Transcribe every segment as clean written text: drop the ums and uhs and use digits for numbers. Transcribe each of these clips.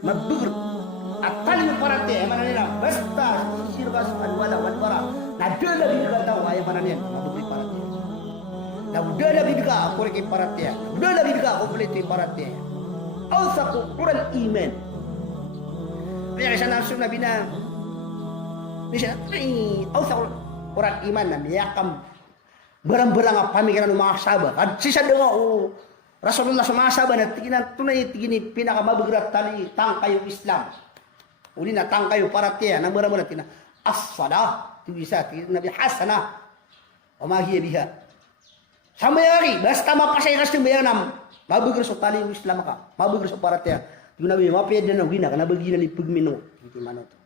magbigr at tali parate ay mana nila basta sirwas alwala wal bara nadala bidga daw ay mana nila mabugri parate nadala bidga koreki parate nadala bidga komplete parate awsaqu qural iman kaya sana sunna bina bisa awsaqu qural iman na miyakam barang-barang pamikiran ng mga sahabat at sisa dengo Rasulullah sumasaba na tunay tigini pinakamabigat tali tangkayo Islam. Uli na tangkayo paratiya na mura-mura tina as-salah tibisa Nabi hasana o mahiya biha. Samayari basta mapasay kas tumbayanam mabigat sa tali Islam ka mabigat sa paratiya. Yung Nabi mapiyad na wina kana bagina ni pugmino iti mano to.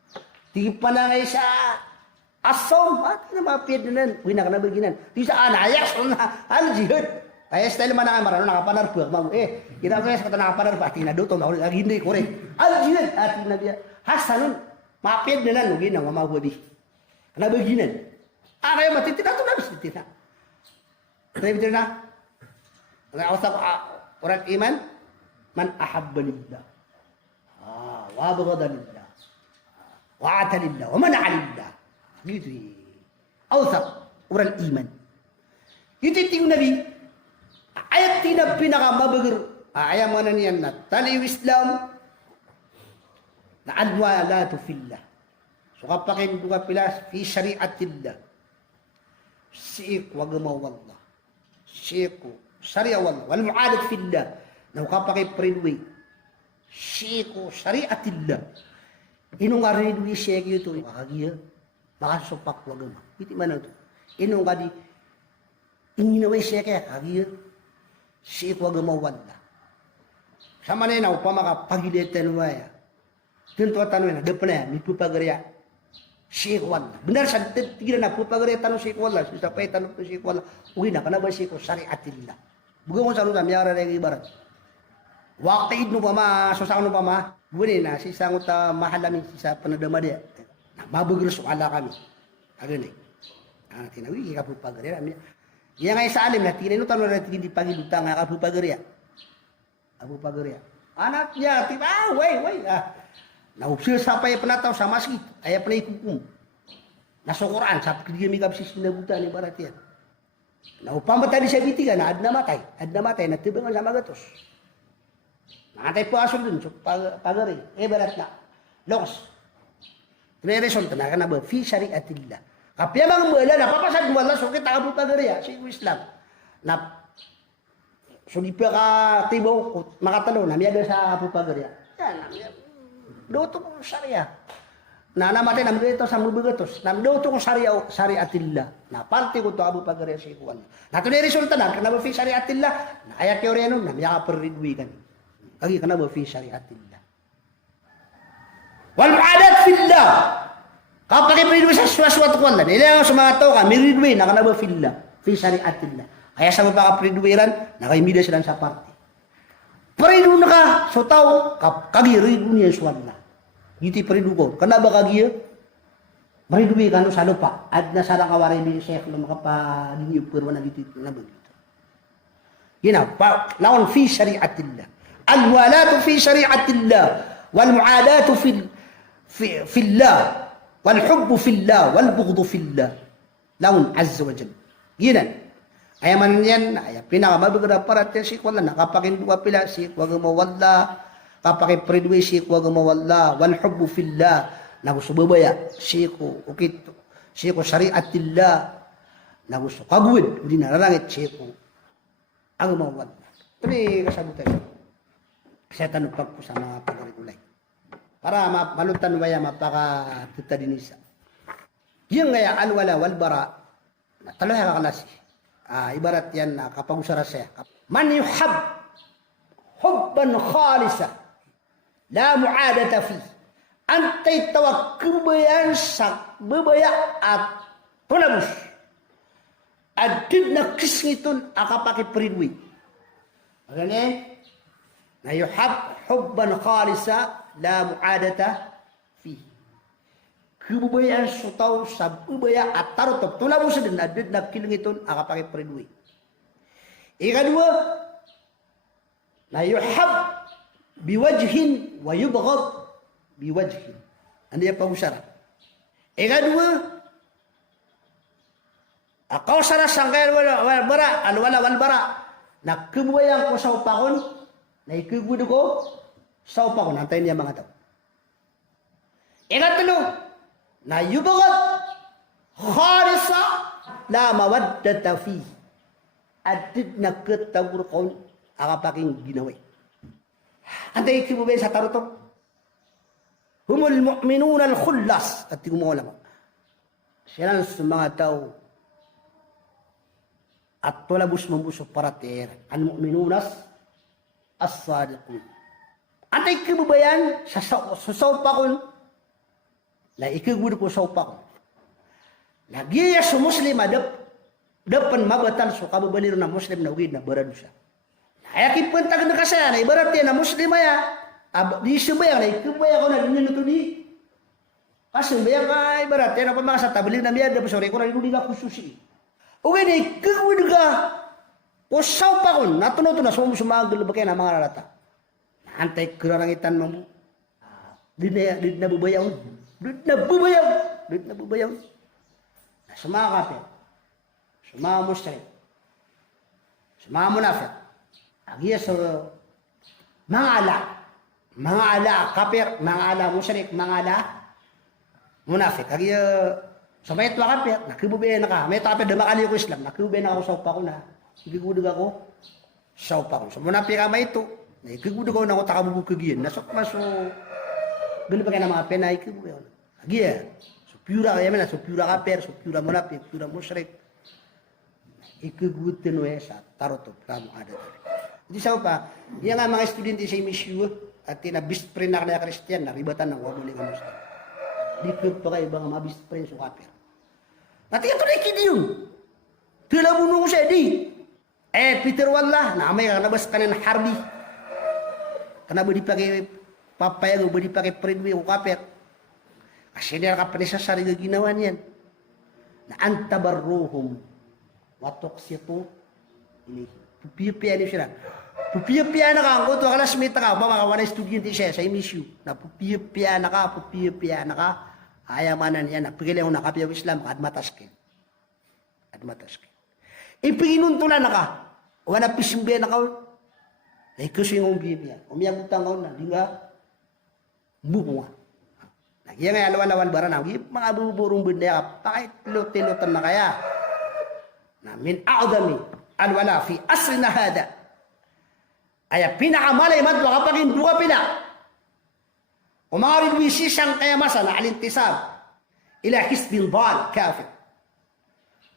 Tigi panangay sa asom at na mapiyad na wina kana baginan. Di sa anayas na al-jihad. Kaya style man na marano nakapanarpo mag kita ko sa nakapanarpo at inaduto na hindi korek al-jihad at nabiya hasanun mapid na nan ugin ang mamahubi kana baginan kaya matitina to na bistitina kaya na ang awsaq orang iman man ahabba lillah wa abghada lillah wa ata lillah wa mana'a lillah gitu awsaq orang iman yung nabi ayat tidak pinakamabagir ayat mana niyan na taliw Islam na alwalatu fillah so kapakin duga pilas fi syariatillah siik wagamawallah siiku syariawallah wal mu'adat fillah na kapakin prinwi siiku syariatillah inong aridwi siik yuto makagiya makasupak wagama iti mana to inong kadi inginaway siik kaya kagiya si ito agamawadla. Sama na yun ako pa makapagilitan mo ya. Tuntua tanong na, depan na yan, may pupagarya. Si ito wadla. Benar sa tigilan na pupagarya tanong si ito wadla. Sa pay tanong si ito wadla. Uwi na, kanaba si ito syariatillah. Buga mo sa nuna, miyara na yung ibarat. Wakaid no pa ma, susang no pa ma. Buwin na, si sangot mahalamin sa panadama diya. Mabugil suala kami. Agad eh. Tinawi, ka pupagarya. Yang ay sa alim na tinay tanong na hindi pagilutang nga Abu Pagaria. Abu Pagaria. Anak niya, tiba, way. Naupsil sa pay panataw sa masjid, ay panay kukum. Nasa Quran, sa pagkigimigab si sinabutan ni barat yan. Naupamata di sa bitigan, na ad namatay, natibangan sa magatos. Nakatay po aso dun, so pagari, barat na. Lokos. Tinay-result na ka na ba, fi syariatillah. Kapya mga mula, napapasad mo lang, so kita Abu Pagaria, si Islam. Na, so di pa ka tibo, makatalo, namiyado sa Abu Pagaria. Yan, doto ko syariah. Na namatay, namdo ito sa mubigatos. Namdoto ko syariatillah. Na parte ko to Abu Pagaria si Ikuan. Nato na resulta na, kanaba fi syariatillah. Na ayak yung reno, namiyaka perridwigan. Kagi kanaba fi syariatillah. Wal mu'adat fillah. Kapag ipinidwi sa swaswat ko lang, ilang sumato ka, miridwi, nakanaba fillah, fi syariatillah. Kaya sa mga kapridwiran, nakaimida sila sa party. Paridwi na ka, so tao, kagiridwi niya swalla. Giti paridwi ko, kanaba kagiya, maridwi ka no sa lupa, at nasarang kawarin ni Sheikh na makapadiniyog purwa na dito na bagito. Ginaw, laon fi syariatillah. Al-walatu fi syariatillah, wal mu'adatu fillah. والحب في الله والبغض في الله لهم عز وجل gina ay man yan ay pinakamabigat para si wala nakapakin duwa pila si wag mawalla kapakin pridwi si wag mawalla wal hubbu fillah nagusubaya si ko ukit si ko syariatillah nagusu kagwid di narangit si ko ang mawalla tuli kasabutan sa tanong pagko sa mga pagarikulay para malutan waya mapaka tutadinisa. Yung ngaya alwala wal bara talaga kakalasi. Ibarat yan na kapag usara siya. Man yuhab hubban khalisa la mu'adata fi. Antay tawag kubayan sa bubaya at punabus. Adid na kisngiton akapakipridwi. Magani na yuhab hubban khalisa la muadata fi. Kebubayan sutau sabubaya atar top tulabu sedin adid nak kilingitun aga pakai peridui. Kedua, la yuhab biwajhin wa yubghad biwajhin. Anda apa usara? Kedua, akau sara sangkai wal bara al wala wal bara. Nak kebubayan ko sa upakon, na ikugudo ko sa upakon. Antayin niya mga tao. Ikatlo, na yubghad khalisa la mawaddata fi. Adid na ketawur kaun akapaking ginawi. Antay kibuben sa tarutok. Humul mu'minun al-khullas. At tingin mo alam. Sila sa mga tao at tulabus mabuso parater al-mu'minunas as-sadiqun. Antay kibubayan sa saupakon na ikigudo ko saupakon. Nagiya sa muslim depan mabatan so kababaliro na muslim na ugid na barado siya. Ayakip pantag na kasaya na ibarat yan na muslim ya. Di subayang na ikubaya ko na dinuto ni. Kasi bayang ka ibarat yan na pamasa tabili na miya dapat sore ko na hindi ka kususi. Uwi na ikigudo ka o saupakon natunoto na sumagul ba kayo na mga rarata. Antay kurarangitan mo. Di na bubayaw. Di na bubayaw. Sumakapit. Sa mga muslim, sa mga munafik, agiya sa mga ala, kafir, mga ala musyrik, mga ala munafik. Agiya sa may itwa kafir, nakibubayan na ka. May kafir, damakali ko Islam, nakibubayan na ako sa upa ko na. Ikigudag ako sa upa ko. Sa munafik ka may ito, ikigudag ako na ako takabubukagiyan. Nasok maso, gano'n pa kayo na mga pena, ikigubayan. Agiya, so pura kaya na, so pura kafir, so pura munafik, pura musyrik. Ikugutin we sa tarotop kamu ada. Jadi sa pa, yang nga mga estudyante sa MSU at na best friend na kaya Christian na ribatan ng wabo ni kamusta. Di ko pa kay mga best friend so kapir. Nati ito na kidiyun. Tila mo nung siya di. Peter Wallah na may nabas kanan harbi. Kana ba di pa kay papayag ba di pa kay friend o kapir. Kasi niya ka panisa sa ginawa niyan. Na antabarruhum watok situ ini pupia ni sila pupia na ka ang to kalas mita ka ba mga wala estudyante siya sa MSU na pupia na ka ayamanan yan napigil yung nakapiyaw Islam at mataskin ipinuntulan na ka wala pisimbe na ka ay kasi yung bibia umiyang utang na di nga bubuwa nagyan nga alawan bara na mga buburong benda pakit tilutan na kaya min a'dami alwala fi asrina hada ay pinakamalay madwa kapag hinduka pina umarid wisisang kaya masa na alintisab ila hisbil bal kafir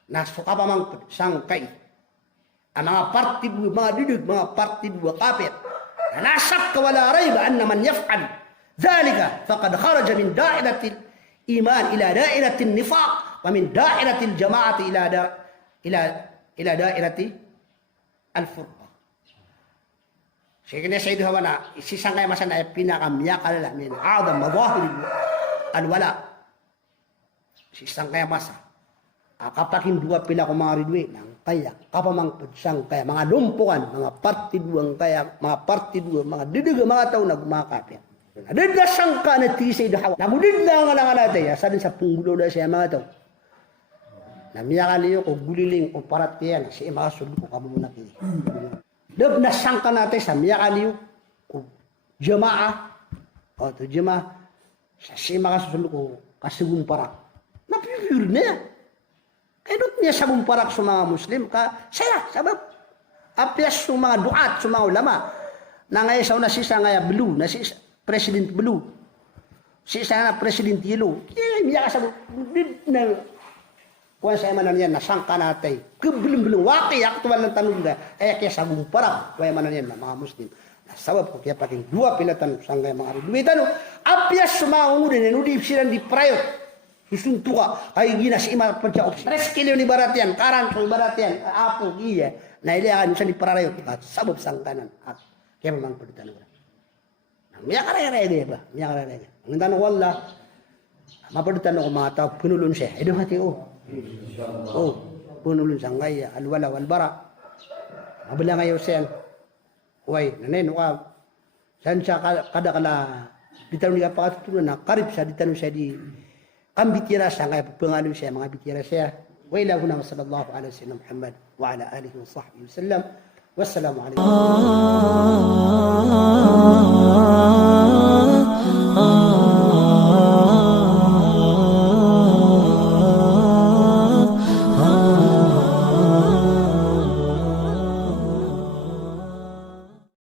nasuka pa mang sangkay ang mga partid mga didig mga partid kafir na nasak ka wala rayba anna man yaf'al dhalika faqad kharaja min da'iratil iman ila da'iratil nifaq wa min da'iratil jama'ati ila dairati al-furqa. Sige na sa ido na isisang kaya masa na pinakamiyakal na min adam madahil al-wala. Isisang kaya masa kapag hindua pila ko mga ridwe ng kaya kapamangpod sang kaya mga lumpukan mga partiduang kaya mga partiduang mga didiga mga tao na gumakapit. Adid na sang ka na tisay dahawa. Namudid na nga natin sa din sa punggulo na siya mga tao. Namiyaka niyo ko guliling o parat yan si imasul ko kamo muna kini. Dab nasangka natin sa miyaka niyo ko jamaah o to jamaah sa si makasul ko kasugong parak. Napipure niya. Kaya niya sabong parak sa mga Muslim ka saya sabab apyas sa mga duat sa mga ulama na ngayon sa una sisa ngaya blue na si President Blue sisa na President Yellow kaya miyaka sabong na kuwan sa emanan yan, nasangka natin. Kebelim-belim, waki, aktual ng tanong nga. Kaya sagong parang, kuwan emanan yan, mga Muslim. Nasabab ko, kaya paking dua pilatan, sanggay mga rin. Apyas sa mga unudin, unudip silang di prayot. Susuntuka, kayo gina si Imar Pagka Opsi. Tres kilo ni Baratian, karan ko Baratian, apo, iya. Na ilihan siya ni pararayo kita sabab sangkanan at kaya memang perditan ko. Miya karaya-raya dia ba? Miya karaya-raya. Ang tanong wala maperditan ko mga tao punulun siya. Edo hati punulun siya ngaya alwala walbara. Mabala ngayon siya. Uy, nanen wa san siya kada kala ditanong niya pakatutunan na karib siya ditanong siya di ang bitira siya kaya pangalo siya mga bitira siya. Wa ila huna sallallahu alaihi wasallam Muhammad wa ala alihi wa sahbihi wasallam. Wassalamu alaikum.